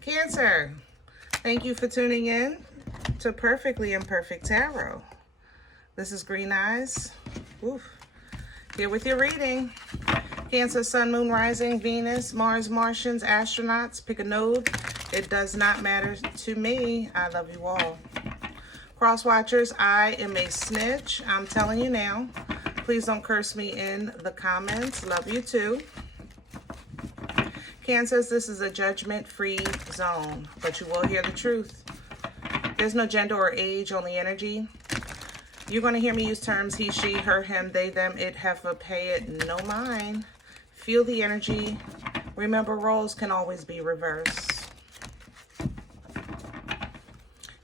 Cancer, thank you for tuning in to Perfectly Imperfect Tarot. This is Green Eyes. Oof. Here with your reading. Cancer, Sun, Moon, Rising, Venus, Mars, Martians, astronauts. Pick a node. It does not matter to me. I love you all. Cross watchers, I am a snitch. I'm telling you now. Please don't curse me in the comments. Love you too. Cancers, this is a judgment-free zone, but you will hear the truth. There's no gender or age, only energy. You're going to hear me use terms he, she, her, him, they, them, it, heifer, pay it, no mine. Feel the energy. Remember, roles can always be reversed.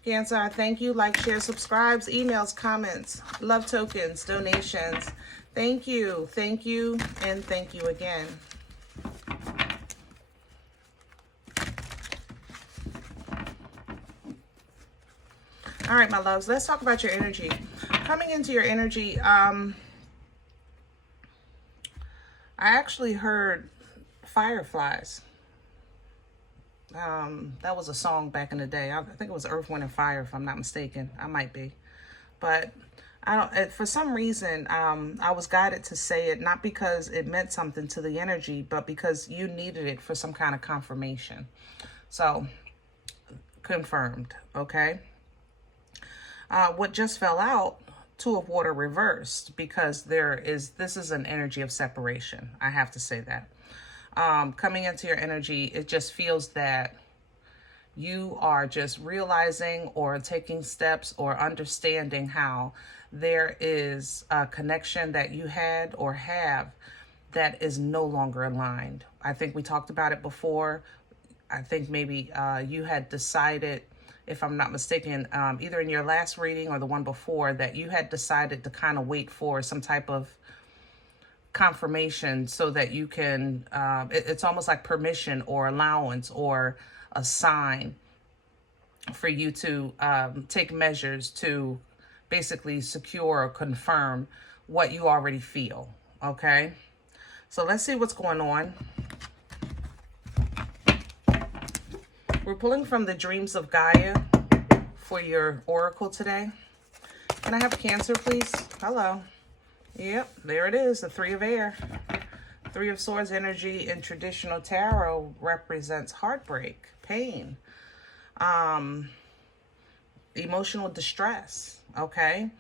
Cancer, I thank you. Like, share, subscribes, emails, comments, love tokens, donations. Thank you, and thank you again. All right, my loves, let's talk about your energy. Coming into your energy, I actually heard fireflies. That was a song back in the day. I think it was Earth, Wind, and Fire, if I'm not mistaken. I might be. But I don't. For some reason, I was guided to say it, not because it meant something to the energy, but because you needed it for some kind of confirmation. So, confirmed, okay? What just fell out, Two of Water reversed, because this is an energy of separation. I have to say that. Coming into your energy, it just feels that you are just realizing or taking steps or understanding how there is a connection that you had or have that is no longer aligned. I think we talked about it before. I think maybe you had decided, if I'm not mistaken, either in your last reading or the one before, that you had decided to kind of wait for some type of confirmation so that you can, it's almost like permission or allowance or a sign for you to take measures to basically secure or confirm what you already feel, okay? So let's see what's going on. We're pulling from the Dreams of Gaia for your oracle today. Can I have Cancer, please? Hello. Yep, there it is, the Three of Air. Three of Swords energy in traditional tarot represents heartbreak, pain, emotional distress, okay?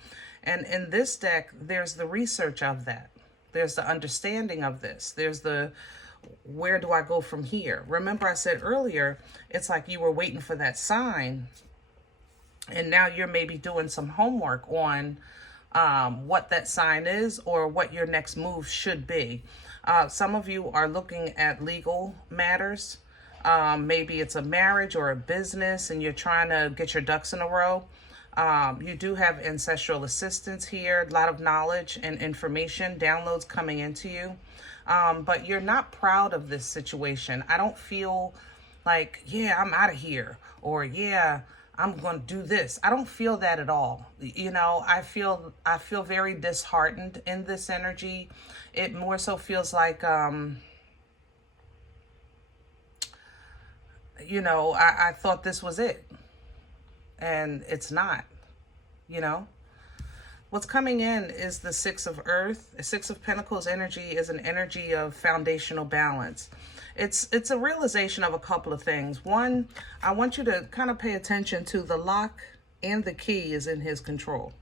And in this deck, there's the research of that. There's the understanding of this. There's the, where do I go from here? Remember I said earlier, it's like you were waiting for that sign, and now you're maybe doing some homework on what that sign is or what your next move should be. Some of you are looking at legal matters. Maybe it's a marriage or a business and you're trying to get your ducks in a row. You do have ancestral assistance here, a lot of knowledge and information, downloads coming into you. But you're not proud of this situation. I don't feel like, yeah, I'm out of here, or yeah, I'm going to do this. I don't feel that at all. You know, I feel very disheartened in this energy. It more so feels like, you know, I thought this was it, and it's not, you know. What's coming in is the Six of Earth. The Six of Pentacles energy is an energy of foundational balance. It's a realization of a couple of things. One, I want you to kind of pay attention to the lock and the key is in his control.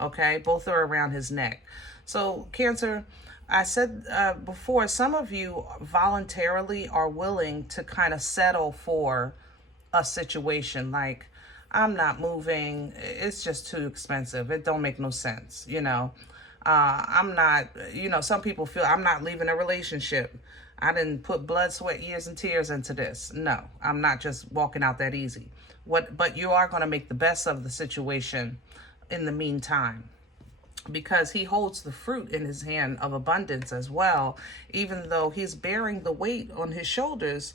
Okay, both are around his neck. So Cancer, I said before, some of you voluntarily are willing to kind of settle for a situation like, I'm not moving, it's just too expensive, it don't make no sense, you know. I'm not, you know, some people feel I'm not leaving a relationship. I didn't put blood, sweat, years, and tears into this. No, I'm not just walking out that easy. But you are going to make the best of the situation in the meantime, because he holds the fruit in his hand of abundance as well, even though he's bearing the weight on his shoulders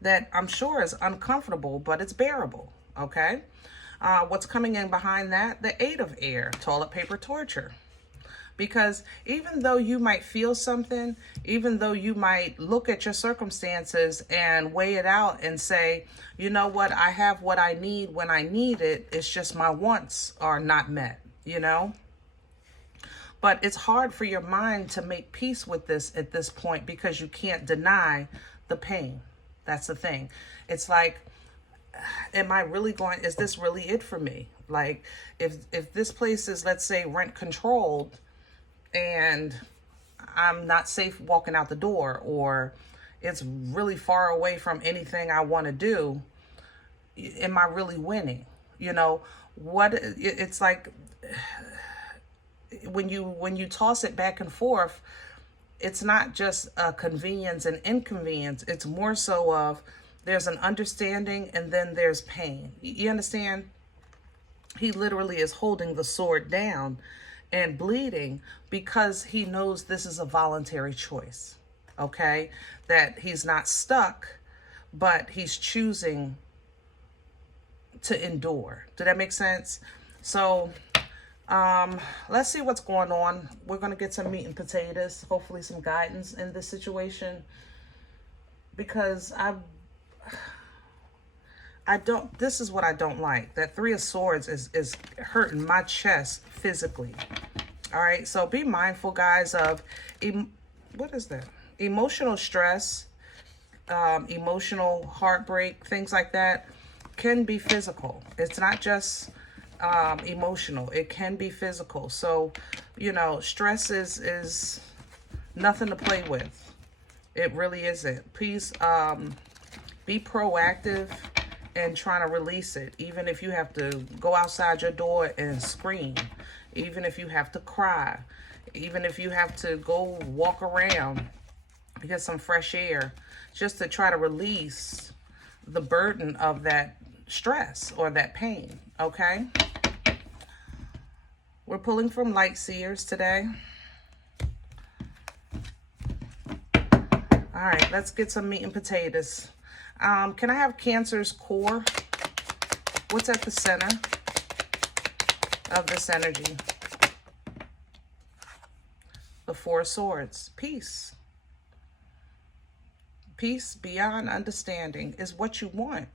that I'm sure is uncomfortable, but it's bearable, okay? What's coming in behind that? The Eight of Air, toilet paper torture. Because even though you might feel something, even though you might look at your circumstances and weigh it out and say, you know what, I have what I need when I need it. It's just my wants are not met, you know? But it's hard for your mind to make peace with this at this point because you can't deny the pain. That's the thing. It's like, am I really going, is this really it for me? Like, if this place is, let's say, rent controlled, and I'm not safe walking out the door, or it's really far away from anything I want to do, am I really winning? You know, it's like when you toss it back and forth, it's not just a convenience and inconvenience. It's more so of there's an understanding and then there's pain. You understand? He literally is holding the sword down and bleeding because he knows this is a voluntary choice, okay? That he's not stuck, but he's choosing to endure. Did that make sense? So let's see what's going on. We're going to get some meat and potatoes, hopefully some guidance in this situation, because this is what I don't like. That Three of Swords is hurting my chest physically. All right, so be mindful, guys, of, what is that? Emotional stress, emotional heartbreak, things like that can be physical. It's not just emotional. It can be physical. So, you know, stress is nothing to play with. It really isn't. Please be proactive and trying to release it, even if you have to go outside your door and scream, even if you have to cry, even if you have to go walk around, get some fresh air, just to try to release the burden of that stress or that pain, okay? We're pulling from Light Seers today. All right, let's get some meat and potatoes. Can I have Cancer's core? What's at the center of this energy? The Four of Swords. Peace. Peace beyond understanding is what you want.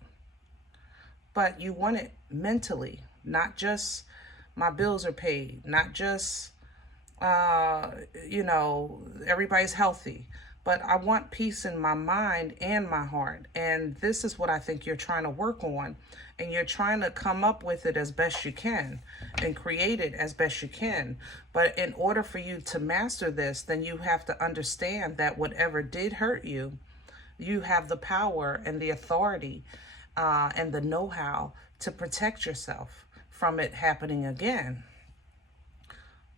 But you want it mentally, not just my bills are paid, not just, you know, everybody's healthy. But I want peace in my mind and my heart. And this is what I think you're trying to work on. And you're trying to come up with it as best you can and create it as best you can. But in order for you to master this, then you have to understand that whatever did hurt you, you have the power and the authority and the know-how to protect yourself from it happening again.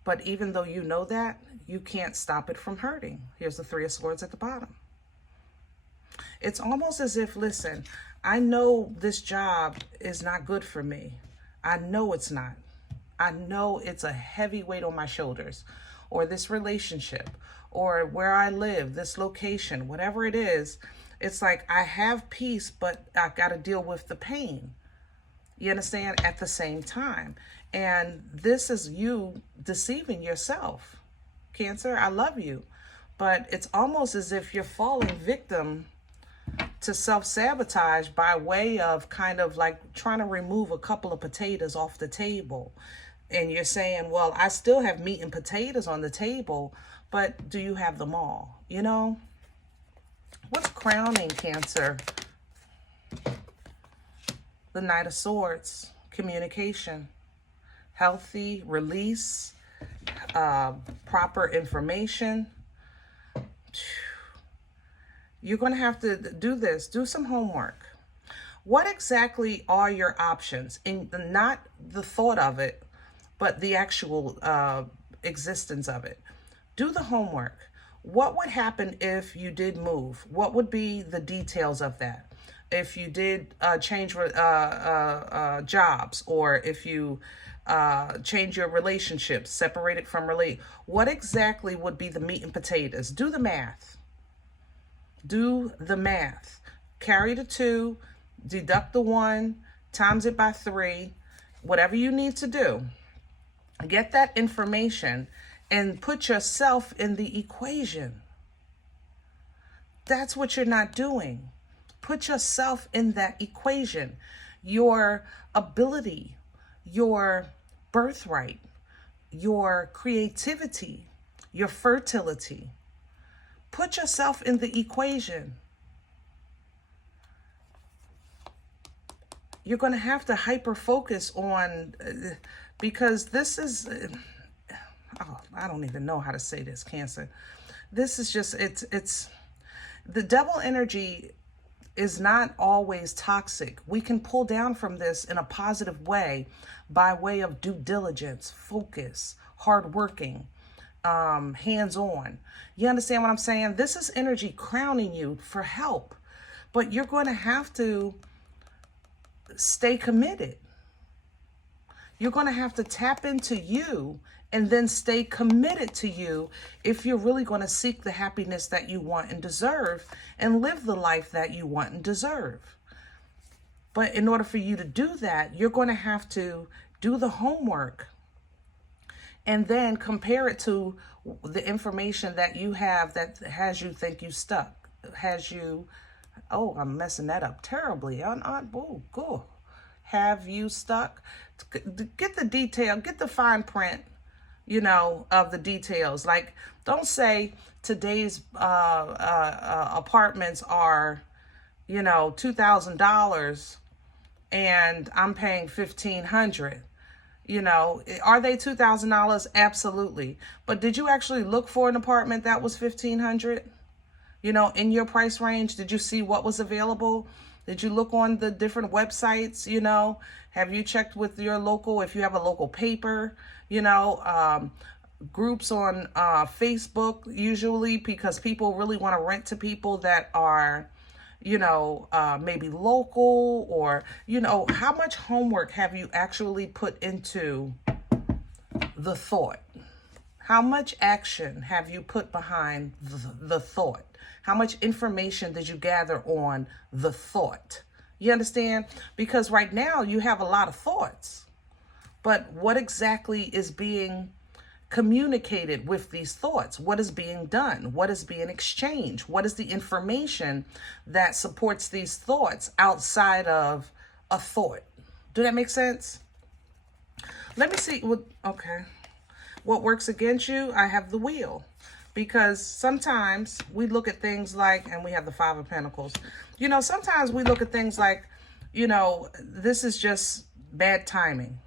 But even though you know that, you can't stop it from hurting. Here's the Three of Swords at the bottom. It's almost as if, listen, I know this job is not good for me. I know it's not. I know it's a heavy weight on my shoulders, or this relationship, or where I live, this location, whatever it is. It's like I have peace, but I got to deal with the pain. You understand? At the same time. And this is you deceiving yourself. Cancer, I love you. But it's almost as if you're falling victim to self-sabotage by way of kind of like trying to remove a couple of potatoes off the table. And you're saying, well, I still have meat and potatoes on the table, but do you have them all? You know? What's crowning Cancer? The Knight of Swords, communication, healthy release, proper information. You're going to have to do this. Do some homework. What exactly are your options? And not the thought of it, but the actual existence of it. Do the homework. What would happen if you did move? What would be the details of that? If you did change jobs, or if you change your relationships, separate it from what exactly would be the meat and potatoes? Do the math. Do the math. Carry the 2, deduct the 1, times it by 3, whatever you need to do. Get that information and put yourself in the equation. That's what you're not doing. Put yourself in that equation. Your ability, your birthright, your creativity, your fertility. Put yourself in the equation. You're going to have to hyper focus on, because this is, I don't even know how to say this, Cancer. This is just, it's, the devil energy is not always toxic. We can pull down from this in a positive way by way of due diligence, focus, hardworking, hands-on. You understand what I'm saying? This is energy crowning you for help, but you're going to have to stay committed. You're going to have to tap into you and then stay committed to you if you're really going to seek the happiness that you want and deserve and live the life that you want and deserve. But in order for you to do that, you're going to have to do the homework and then compare it to the information that you have that has you think you stuck, has you, oh, I'm messing that up terribly. Go. Have you stuck? Get the detail, get the fine print, you know, of the details. Like, don't say today's apartments are, you know, $2,000 and I'm paying $1,500. You know, are they $2,000? Absolutely. But did you actually look for an apartment that was $1,500? You know, in your price range? Did you see what was available? Did you look on the different websites? You know, have you checked with your local, if you have a local paper, you know, groups on Facebook usually, because people really want to rent to people that are, you know, maybe local, or, you know, how much homework have you actually put into the thought? How much action have you put behind the thought? How much information did you gather on the thought? You understand? Because right now you have a lot of thoughts, but what exactly is being communicated with these thoughts? What is being done? What is being exchanged? What is the information that supports these thoughts outside of a thought? Do that make sense? Let me see what, okay. What works against you? I have the wheel. Because sometimes we look at things like, and we have the Five of Pentacles, you know, sometimes we look at things like, you know, this is just bad timing.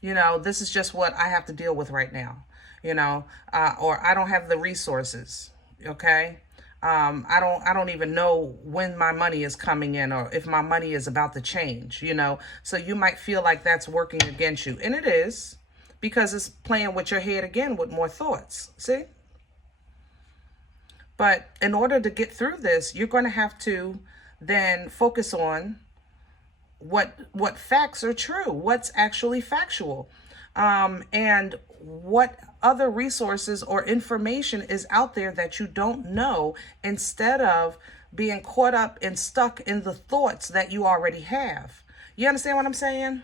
You know, this is just what I have to deal with right now, you know, or I don't have the resources. Okay. I don't even know when my money is coming in or if my money is about to change, you know, so you might feel like that's working against you. And it is, because it's playing with your head again with more thoughts. See? But in order to get through this, you're going to have to then focus on what facts are true, what's actually factual, and what other resources or information is out there that you don't know, instead of being caught up and stuck in the thoughts that you already have. You understand what I'm saying?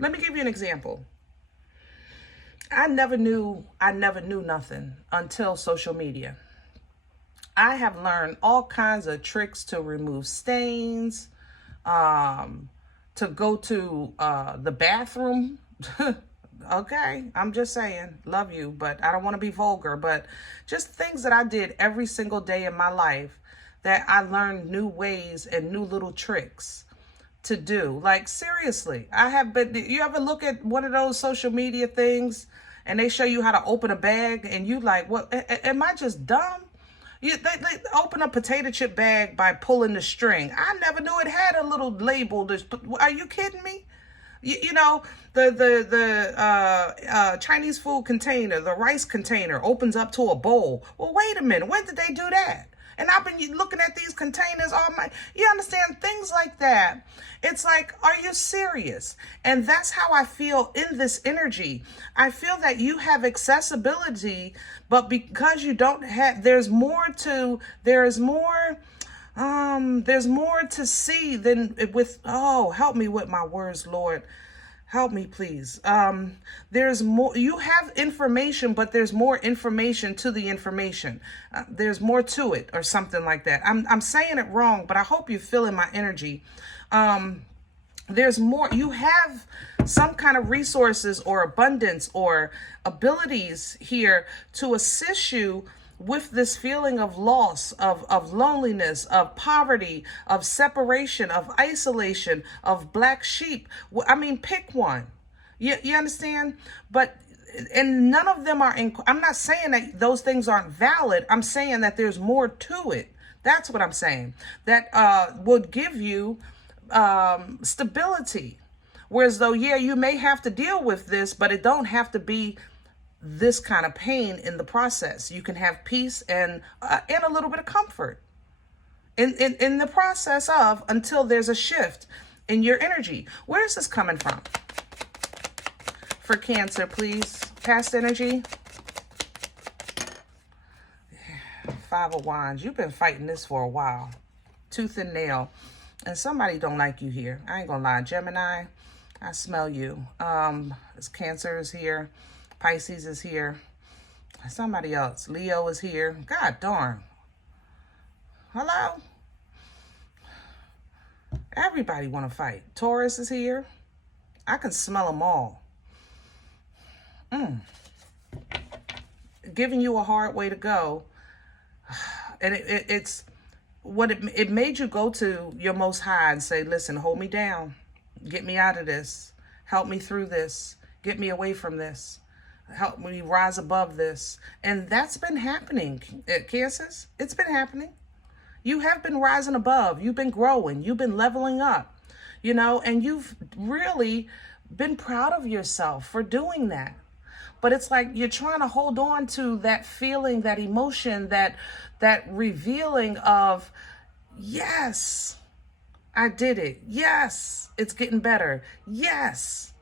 Let me give you an example. I never knew nothing until social media. I have learned all kinds of tricks to remove stains, to go to the bathroom. Okay, I'm just saying, love you, but I don't want to be vulgar, but just things that I did every single day in my life that I learned new ways and new little tricks to do. Like, seriously, I have been, you ever look at one of those social media things and they show you how to open a bag and you like, what, am I just dumb? They open a potato chip bag by pulling the string. I never knew it had a little label. Are you kidding me? You know, the Chinese food container, the rice container opens up to a bowl. Well, wait a minute. When did they do that? And I've been looking at these containers all my, you understand, things like that. It's like, are you serious? And that's how I feel in this energy. I feel that you have accessibility, but because you don't have, there's more to see than with, oh, help me with my words, Lord. Help me, please. There's more. You have information, but there's more information to the information. There's more to it, or something like that. I'm saying it wrong, but I hope you're feeling my energy. There's more. You have some kind of resources or abundance or abilities here to assist you with this feeling of loss, of loneliness, of poverty, of separation, of isolation, of black sheep. I mean, pick one. You understand? But, and none of them are, I'm not saying that those things aren't valid. I'm saying that there's more to it. That's what I'm saying. That would give you stability. Whereas though, yeah, you may have to deal with this, but it don't have to be this kind of pain in the process. You can have peace and a little bit of comfort in the process of, until there's a shift in your energy. Where is this coming from? For Cancer, please. Past energy. Five of Wands. You've been fighting this for a while. Tooth and nail. And somebody don't like you here. I ain't gonna lie. Gemini, I smell you. This Cancer is here. Pisces is here. Somebody else. Leo is here. God darn. Hello? Everybody want to fight. Taurus is here. I can smell them all. Giving you a hard way to go. And it's what it made you go to your Most High and say, listen, hold me down. Get me out of this. Help me through this. Get me away from this. Help me rise above this. And that's been happening, Cancers. It's been happening. You have been rising above. You've been growing. You've been leveling up, you know, and you've really been proud of yourself for doing that. But it's like you're trying to hold on to that feeling, that emotion, that revealing of, yes, I did it. Yes, it's getting better. Yes.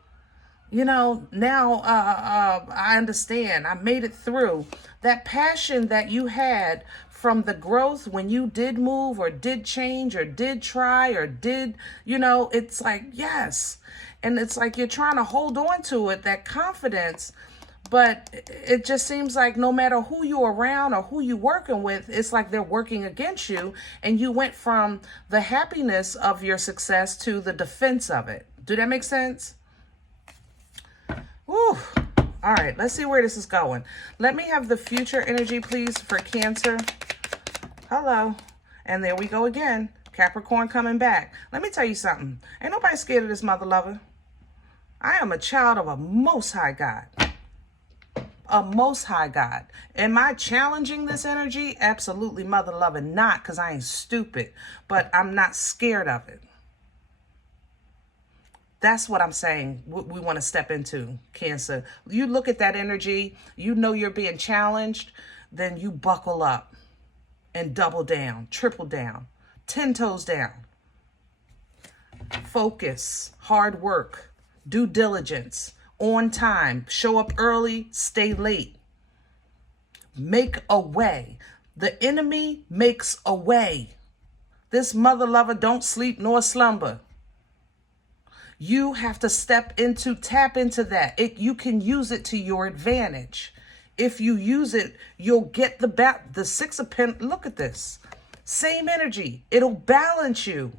You know, now I understand. I made it through. That passion that you had from the growth when you did move or did change or did try or did, you know, it's like, yes. And it's like you're trying to hold on to it, that confidence. But it just seems like no matter who you're around or who you're working with, it's like they're working against you. And you went from the happiness of your success to the defense of it. Do that make sense? Whew. All right, let's see where this is going. Let me have the future energy, please, for Cancer. Hello. And there we go again. Capricorn coming back. Let me tell you something. Ain't nobody scared of this mother lover. I am a child of a Most High God. A Most High God. Am I challenging this energy? Absolutely, mother lover, not, because I ain't stupid. But I'm not scared of it. That's what I'm saying we want to step into, Cancer. You look at that energy, you know you're being challenged, then you buckle up and double down, triple down, 10 toes down. Focus, hard work, due diligence, on time, show up early, stay late. Make a way. The enemy makes a way. This mother lover don't sleep nor slumber. You have to tap into that. You can use it to your advantage. If you use it, you'll get the Six of Pentacles. Look at this. Same energy. It'll balance you.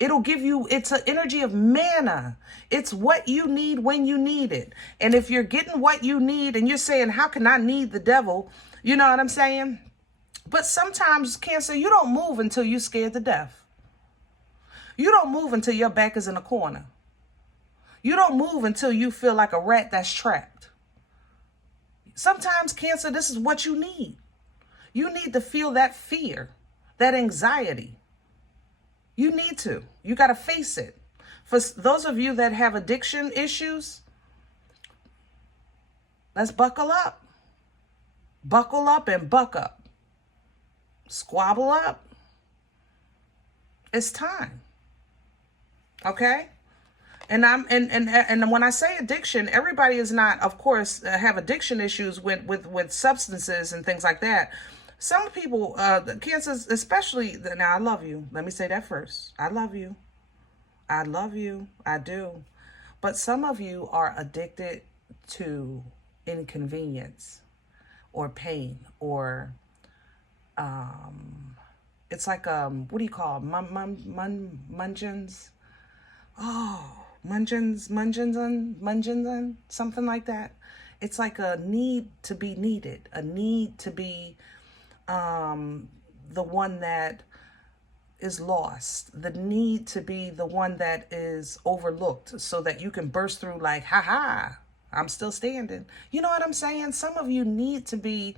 It'll give you, it's an energy of mana. It's what you need when you need it. And if you're getting what you need and you're saying, how can I need the devil? You know what I'm saying? But sometimes, Cancer, you don't move until you're scared to death. You don't move until your back is in a corner. You don't move until you feel like a rat that's trapped. Sometimes, Cancer, this is what you need. You need to feel that fear, that anxiety. You need to. You got to face it. For those of you that have addiction issues, let's buckle up. Buckle up and buck up. Squabble up. It's time. Okay? And when I say addiction, everybody is not, of course, have addiction issues with substances and things like that. Some people, Cancers, especially, now I love you. Let me say that first. I love you. I love you. I do. But some of you are addicted to inconvenience or pain, or it's like what do you call it? Mungeons? Oh, mungeons, something like that. It's like a need to be needed, a need to be the one that is lost, the need to be the one that is overlooked, so that you can burst through like, ha, I'm still standing. You know what I'm saying? Some of you need to be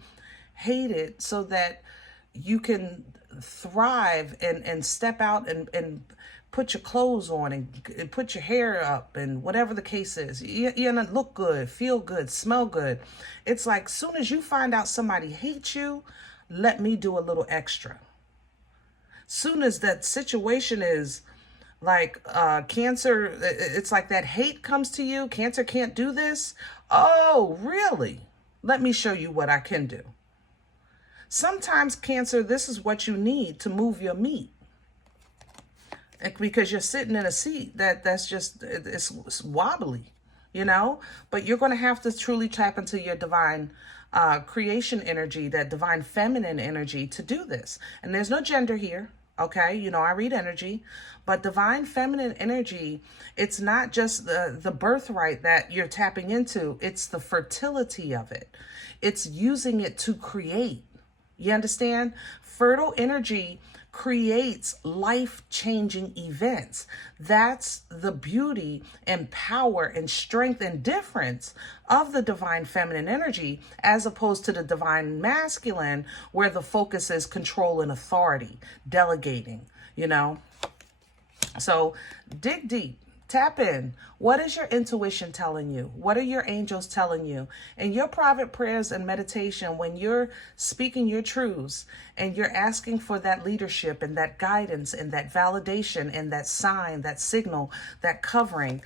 hated so that you can thrive and step out and put your clothes on and put your hair up and whatever the case is. You're gonna look good, feel good, smell good. It's like, soon as you find out somebody hates you, let me do a little extra. Soon as that situation is like cancer, it's like that hate comes to you. Cancer can't do this. Oh, really? Let me show you what I can do. Sometimes, Cancer, this is what you need to move your meat. Because you're sitting in a seat that's just, it's wobbly, you know? But you're going to have to truly tap into your divine creation energy, that divine feminine energy, to do this. And there's no gender here. Okay, you know, I read energy, but divine feminine energy, it's not just the birthright that you're tapping into, it's the fertility of it. It's using it to create. You understand? Fertile energy creates life-changing events. That's the beauty and power and strength and difference of the divine feminine energy, as opposed to the divine masculine, where the focus is control and authority, delegating, you know? So dig deep. Tap in. What is your intuition telling you? What are your angels telling you? In your private prayers and meditation, when you're speaking your truths and you're asking for that leadership and that guidance and that validation and that sign, that signal, that covering,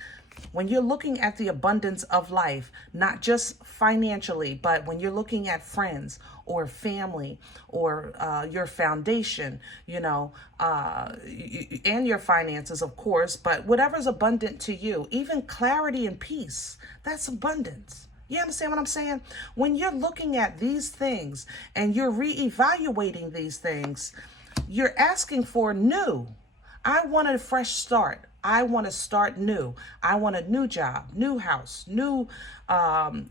when you're looking at the abundance of life, not just financially, but when you're looking at friends or family or your foundation, you know, and your finances, of course, but whatever's abundant to you, even clarity and peace, that's abundance. You understand what I'm saying? When you're looking at these things and you're reevaluating these things, you're asking for new. I want a fresh start. I want to start new. I want a new job, new house, new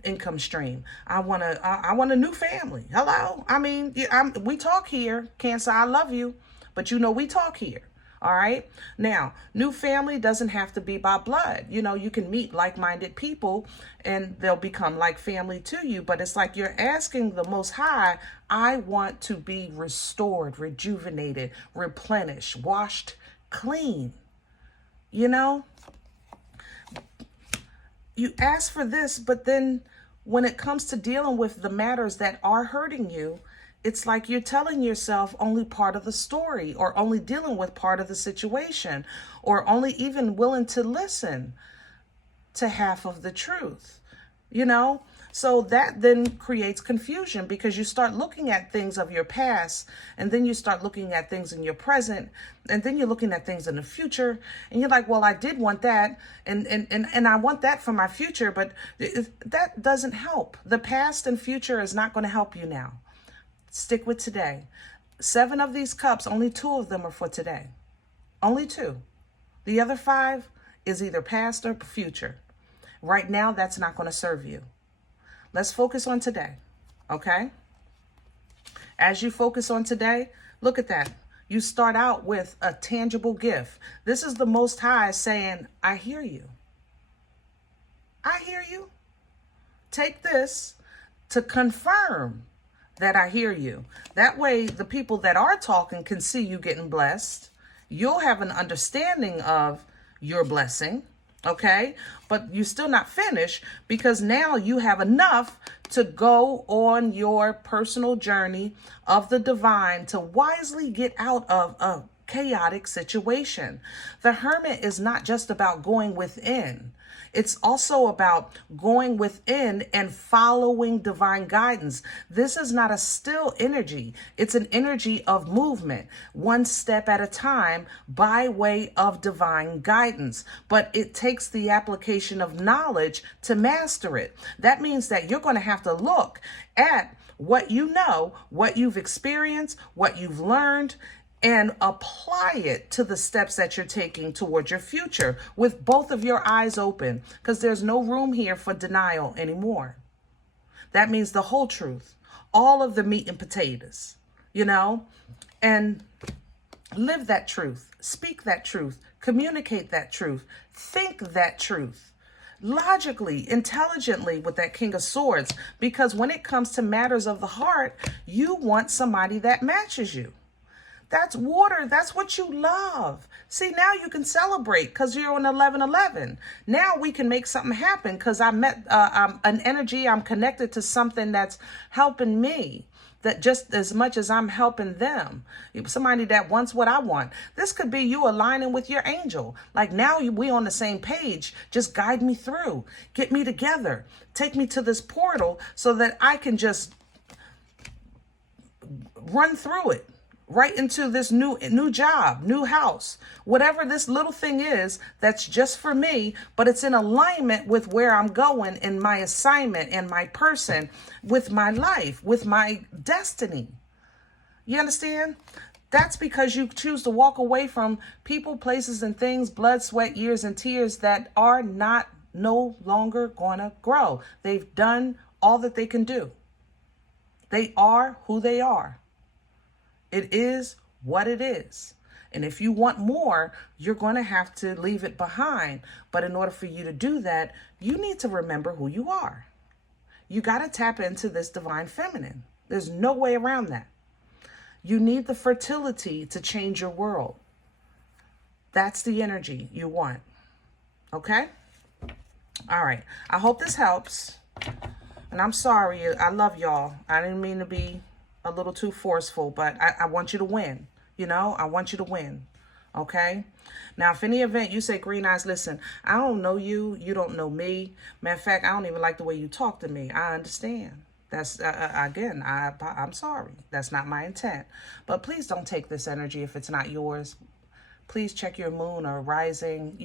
income stream. I want a new family. Hello? I mean, we talk here, Cancer. I love you, but you know we talk here. All right. Now, new family doesn't have to be by blood. You know, you can meet like-minded people and they'll become like family to you. But it's like you're asking the Most High, I want to be restored, rejuvenated, replenished, washed clean. You know, you ask for this, but then when it comes to dealing with the matters that are hurting you, it's like you're telling yourself only part of the story, or only dealing with part of the situation, or only even willing to listen to half of the truth, you know? So that then creates confusion, because you start looking at things of your past, and then you start looking at things in your present, and then you're looking at things in the future, and you're like, well, I did want that, and I want that for my future, but that doesn't help. The past and future is not going to help you now. Stick with today. 7 of these cups, only 2 of them are for today. Only 2. The other 5 is either past or future. Right now, that's not going to serve you. Let's focus on today, okay? As you focus on today, look at that. You start out with a tangible gift. This is the Most High saying, I hear you. I hear you. Take this to confirm that I hear you. That way, the people that are talking can see you getting blessed. You'll have an understanding of your blessing. Okay, but you're still not finished, because now you have enough to go on your personal journey of the divine to wisely get out of a chaotic situation. The Hermit is not just about going within. It's also about going within and following divine guidance. This is not a still energy. It's an energy of movement, one step at a time by way of divine guidance. But it takes the application of knowledge to master it. That means that you're going to have to look at what you know, what you've experienced, what you've learned, and apply it to the steps that you're taking towards your future with both of your eyes open, because there's no room here for denial anymore. That means the whole truth, all of the meat and potatoes, and live that truth, speak that truth, communicate that truth, think that truth. Logically, intelligently with that King of Swords, because when it comes to matters of the heart, you want somebody that matches you. That's water. That's what you love. See, now you can celebrate because you're on 11/11. Now we can make something happen because I met an energy. I'm connected to something that's helping me. That just as much as I'm helping them. Somebody that wants what I want. This could be you aligning with your angel. Like now we on the same page. Just guide me through. Get me together. Take me to this portal so that I can just run through it. Right into this new job, new house, whatever this little thing is that's just for me, but it's in alignment with where I'm going in my assignment and my person, with my life, with my destiny. You understand? That's because you choose to walk away from people, places, and things, blood, sweat, years, and tears that are no longer gonna grow. They've done all that they can do. They are who they are. It is what it is. And if you want more, you're going to have to leave it behind. But in order for you to do that, you need to remember who you are. You got to tap into this divine feminine. There's no way around that. You need the fertility to change your world. That's the energy you want. Okay? All right. I hope this helps. And I'm sorry. I love y'all. I didn't mean to be a little too forceful, but I want you to win. I want you to win. Okay? Now, if any event you say, Green Eyes, listen, I don't know you. You don't know me. Matter of fact, I don't even like the way you talk to me. I understand. That's, again, I'm sorry. That's not my intent. But please don't take this energy if it's not yours. Please check your moon or rising.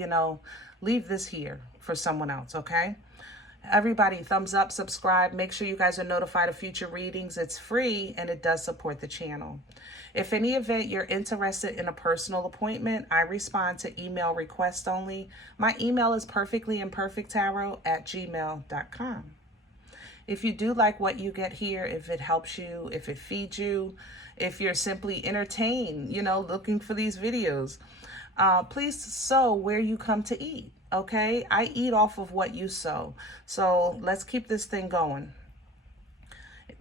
Leave this here for someone else, okay? Everybody, thumbs up, subscribe. Make sure you guys are notified of future readings. It's free and it does support the channel. If any event you're interested in a personal appointment, I respond to email request only. My email is perfectlyimperfecttarot@gmail.com. If you do like what you get here, if it helps you, if it feeds you, if you're simply entertained, looking for these videos, please sow where you come to eat. Okay, I eat off of what you sow. So let's keep this thing going.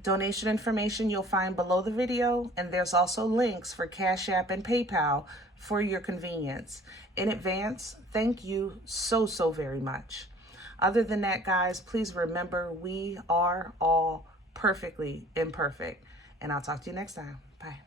Donation information you'll find below the video, and there's also links for CashApp and PayPal for your convenience. In advance, thank you so very much. Other than that, guys, please remember we are all perfectly imperfect. And I'll talk to you next time. Bye.